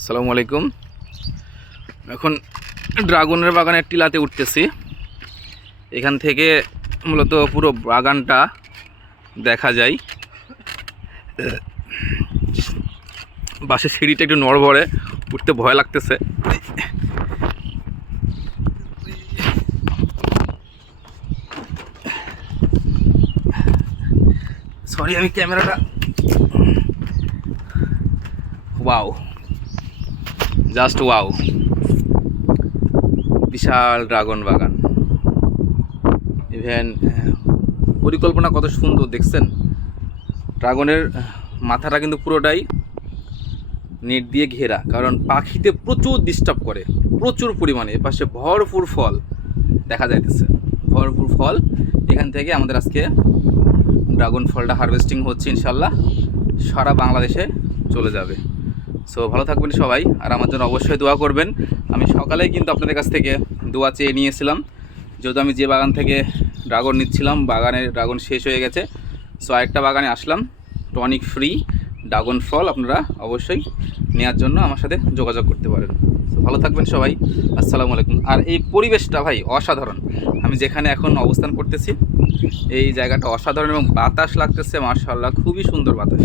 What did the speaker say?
আসসালামু আলাইকুম। এখন ড্রাগনের বাগানের টিলাতে উঠতেছি। এখান থেকে মূলত পুরো বাগানটা দেখা যায়। বাসের সিঁড়িটা একটু নড়বড়ে, উঠতে ভয় লাগতেছে। সরি, আমি ক্যামেরাটা ওয়াও, জাস্ট ওয়াও, বিশাল ড্রাগন বাগান। ইভেন পরিকল্পনা কত সুন্দর দেখছেন। ড্রাগনের মাথাটা কিন্তু পুরোটাই নেট দিয়ে ঘেরা, কারণ পাখিতে প্রচুর ডিস্টার্ব করে, প্রচুর পরিমাণে। এপাশে ভরপুর ফল দেখা যাইতেছে, ভরপুর ফল। এখান থেকে আমাদের আজকে ড্রাগন ফলটা হারভেস্টিং হচ্ছে, ইনশাল্লাহ সারা বাংলাদেশে চলে যাবে। সো ভালো থাকবেন সবাই, আর আমার জন্য অবশ্যই দোয়া করবেন। আমি সকালেই কিন্তু আপনাদের কাছ থেকে দোয়া চেয়ে নিয়েছিলাম, যেহেতু আমি যে বাগান থেকে ড্রাগন নিচ্ছিলাম বাগানের ড্রাগন শেষ হয়ে গেছে। সো আরেকটা বাগানে আসলাম, টনিক ফ্রি ড্রাগন ফল আপনারা অবশ্যই নেওয়ার জন্য আমার সাথে যোগাযোগ করতে পারেন। তো ভালো থাকবেন সবাই, আসসালামু আলাইকুম। আর এই পরিবেশটা ভাই অসাধারণ। আমি যেখানে এখন অবস্থান করতেছি এই জায়গাটা অসাধারণ, এবং বাতাস লাগতেছে মাশাআল্লাহ, খুবই সুন্দর বাতাস।